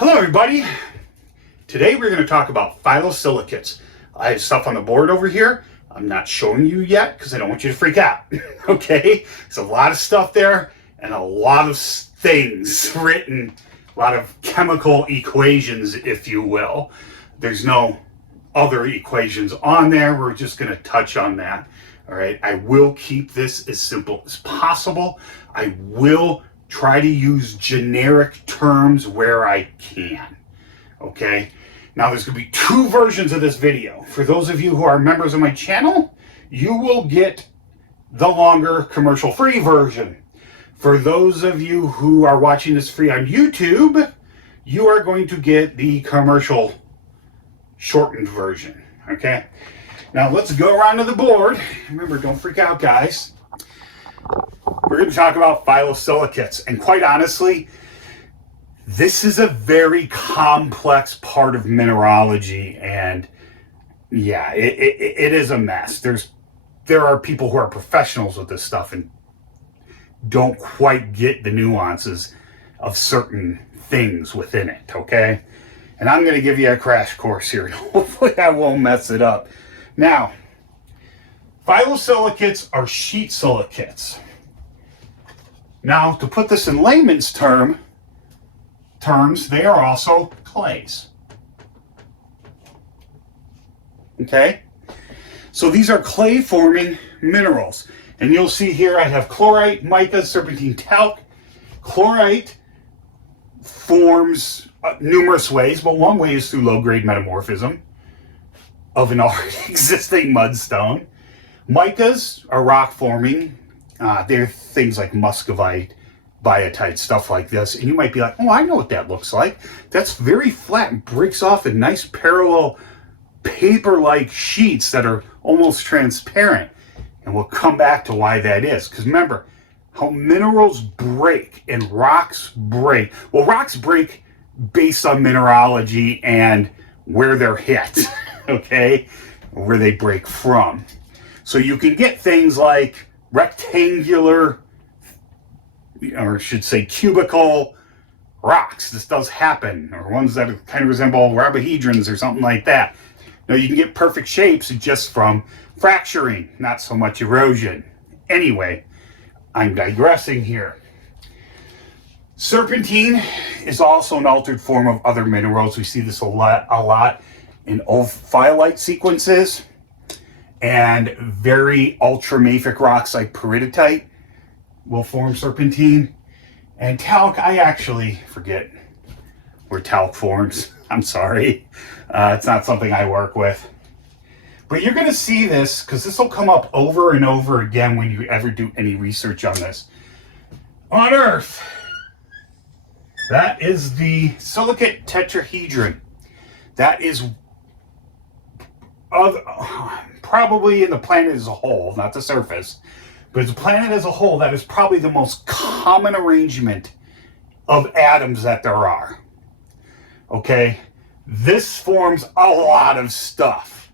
Hello everybody! Today we're going to talk about phylosilicates. I have stuff on the board over here. I'm not showing you yet because I don't want you to freak out. Okay? There's a lot of stuff there and a lot of things written, a lot of chemical equations, if you will. There's no other equations on there. We're just going to touch on that. Alright? I will keep this as simple as possible. I will try to use generic terms where I can. Okay? Now there's going to be two versions of this video. For those of you who are members of my channel, you will get the longer commercial-free version. For those of you who are watching this free on YouTube, you are going to get the commercial shortened version. Okay? Now let's go around to the board. Remember, don't freak out, guys. We're going to talk about phylosilicates, and quite honestly, this is a very complex part of mineralogy, and yeah, it is a mess. There are people who are professionals with this stuff and don't quite get the nuances of certain things within it, okay? And I'm going to give you a crash course here, and hopefully I won't mess it up. Now, phylosilicates are sheet silicates. Now, to put this in layman's terms, they are also clays. Okay? So these are clay-forming minerals. And you'll see here I have chlorite, mica, serpentine, talc. Chlorite forms numerous ways, but one way is through low-grade metamorphism of an already existing mudstone. Micas are rock-forming. They're things like muscovite, biotite, stuff like this. And you might be like, oh, I know what that looks like. That's very flat and breaks off in nice parallel paper-like sheets that are almost transparent. And we'll come back to why that is. Because remember, how minerals break and rocks break. Well, rocks break based on mineralogy and where they're hit, okay? Where they break from. So you can get things like rectangular, or I should say cubical rocks. This does happen, or ones that kind of resemble rhombohedrons or something like that. Now you can get perfect shapes just from fracturing, not so much erosion. Anyway, I'm digressing here. Serpentine is also an altered form of other minerals. We see this a lot in ophiolite sequences. And very ultramafic rocks like peridotite will form serpentine. And talc, I actually forget where talc forms. I'm sorry. It's not something I work with. But you're going to see this, because this will come up over and over again when you ever do any research on this. On Earth, that is the silicate tetrahedron. That is probably in the planet as a whole, not the surface, but as a planet as a whole, that is probably the most common arrangement of atoms that there are. Okay? This forms a lot of stuff.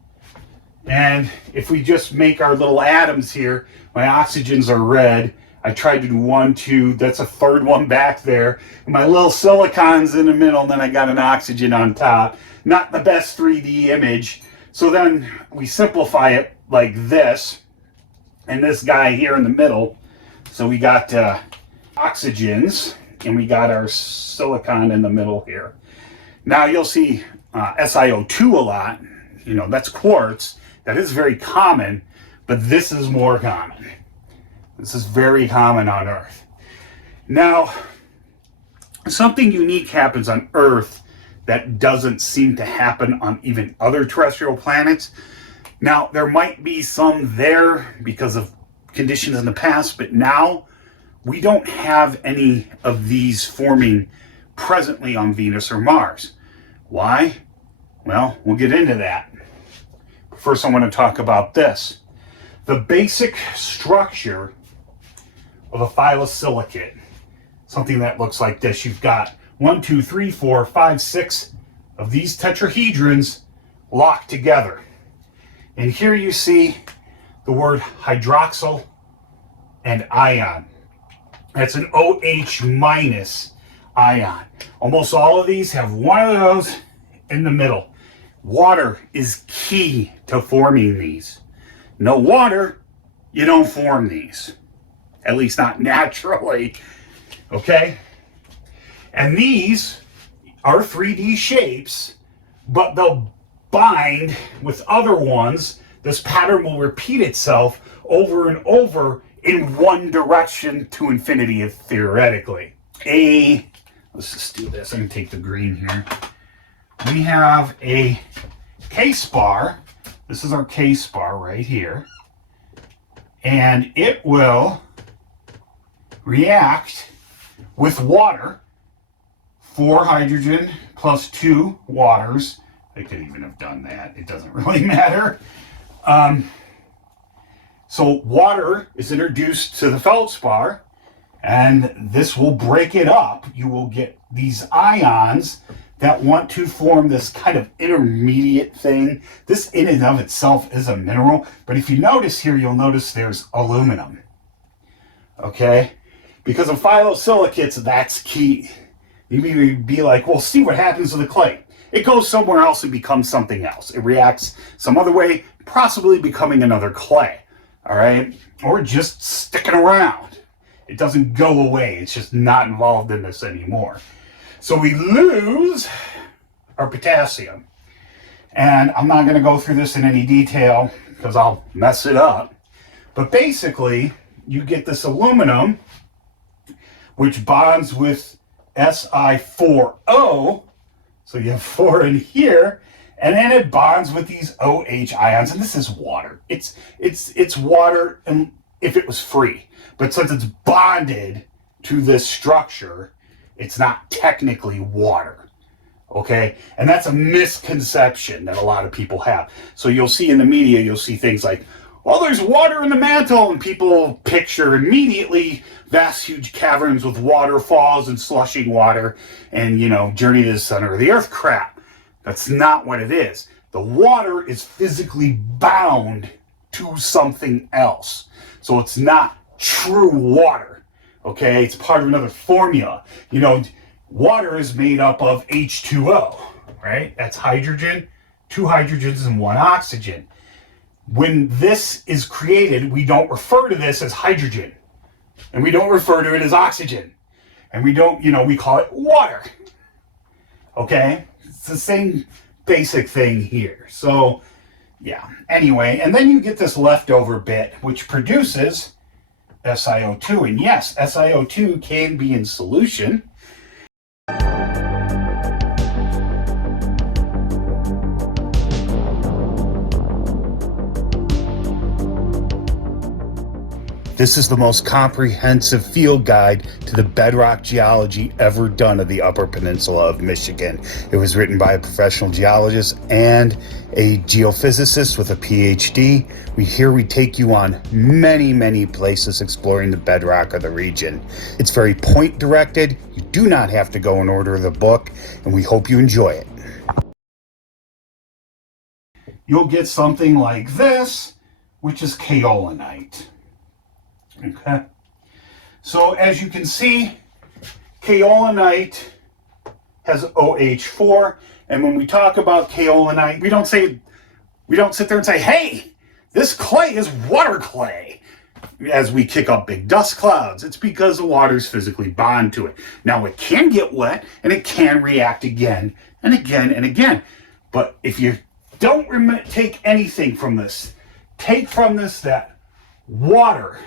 And if we just make our little atoms here, my oxygens are red. I tried to do 1, 2, that's a third one back there. And my little silicon's in the middle, and then I got an oxygen on top. Not the best 3D image. So then we simplify it like this, and this guy here in the middle. So we got oxygens, and we got our silicon in the middle here. Now you'll see SiO2 a lot. You know, that's quartz. That is very common, but this is more common. This is very common on Earth. Now, something unique happens on Earth that doesn't seem to happen on even other terrestrial planets. Now, there might be some there because of conditions in the past, but now we don't have any of these forming presently on Venus or Mars. Why? Well, we'll get into that. First, I want to talk about this. The basic structure of a phylosilicate, something that looks like this. You've got 1, 2, 3, 4, 5, 6 of these tetrahedrons locked together. And here you see the word hydroxyl and ion. That's an OH minus ion. Almost all of these have one of those in the middle. Water is key to forming these. No water, you don't form these. At least not naturally. Okay? And these are 3D shapes, but they'll bind with other ones. This pattern will repeat itself over and over in one direction to infinity, theoretically. Let's just do this. I'm going to take the green here. We have a K-spar. This is our K-spar right here. And it will react with water. 4 hydrogen plus 2 waters. I could even have done that. It doesn't really matter. So water is introduced to the feldspar, and this will break it up. You will get these ions that want to form this kind of intermediate thing. This in and of itself is a mineral, but if you notice here, you'll notice there's aluminum. Okay? Because of phylosilicates, that's key. You may be like, well, see what happens to the clay. It goes somewhere else and becomes something else. It reacts some other way, possibly becoming another clay. All right? Or just sticking around. It doesn't go away. It's just not involved in this anymore. So we lose our potassium. And I'm not going to go through this in any detail because I'll mess it up. But basically, you get this aluminum, which bonds with Si4O. So you have 4 in here. And then it bonds with these OH ions. And this is water. It's water and if it was free. But since it's bonded to this structure, it's not technically water. Okay? And that's a misconception that a lot of people have. So you'll see in the media, you'll see things like, well, there's water in the mantle, and people picture immediately vast, huge caverns with waterfalls and slushing water and, Journey to the Center of the Earth crap. That's not what it is. The water is physically bound to something else. So it's not true water. Okay? It's part of another formula. Water is made up of H2O, right? That's hydrogen, 2 hydrogens and 1 oxygen. When this is created, we don't refer to this as hydrogen. And we don't refer to it as oxygen. And we don't, we call it water. Okay? It's the same basic thing here. So, yeah. Anyway, and then you get this leftover bit, which produces SiO2. And yes, SiO2 can be in solution. This is the most comprehensive field guide to the bedrock geology ever done of the Upper Peninsula of Michigan. It was written by a professional geologist and a geophysicist with a PhD. We take you on many, many places exploring the bedrock of the region. It's very point-directed. You do not have to go in order of the book, and we hope you enjoy it. You'll get something like this, which is kaolinite. Okay, so as you can see, kaolinite has OH4, and when we talk about kaolinite, we don't sit there and say, hey, this clay is water clay, as we kick up big dust clouds. It's because the water's physically bound to it. Now, it can get wet, and it can react again and again and again, but if you don't take anything from this, take from this that water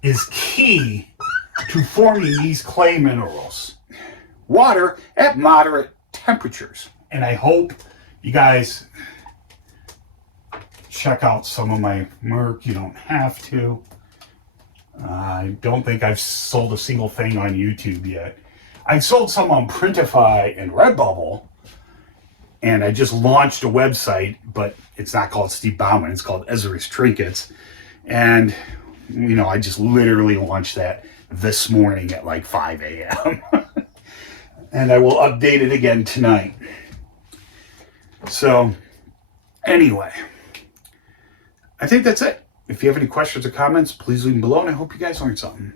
is key to forming these clay minerals. Water at moderate temperatures. And I hope you guys check out some of my work. You don't have to. I don't think I've sold a single thing on YouTube yet. I've sold some on Printify and Redbubble. And I just launched a website, but it's not called Steve Bauman. It's called Ezra's Trinkets. And I just literally launched that this morning at like 5 a.m. And I will update it again tonight. So, anyway, I think that's it. If you have any questions or comments, please leave them below, and I hope you guys learned something.